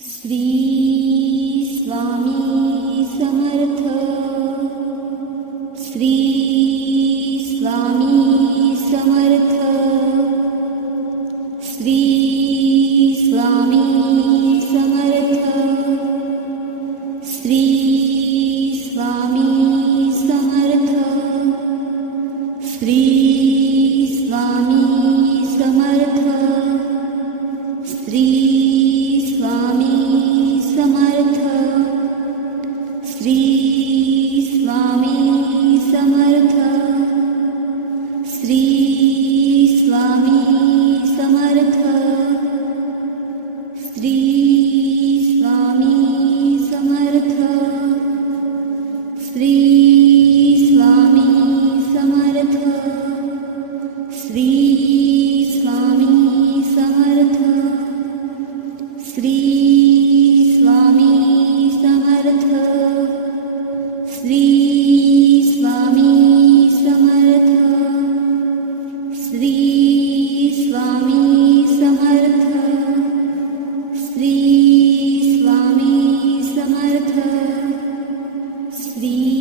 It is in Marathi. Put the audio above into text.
श्री स्वामी समर्थ। श्री स्वामी समर्थ। श्री स्वामी समर्थ। श्री स्वामी समर्थ। श्री स्वामी समर्थ। श्री स्वामी समर्थ। श्री स्वामी समर्थ। श्री स्वामी समर्थ। श्री स्वामी समर्थ। श्री स्वामी समर्थ। श्री स्वामी समर्थ। श्री स्वामी समर्थ। श्री स्वामी समर्थ। श्री स्वामी समर्थ। श्री स्वामी समर्थ। श्री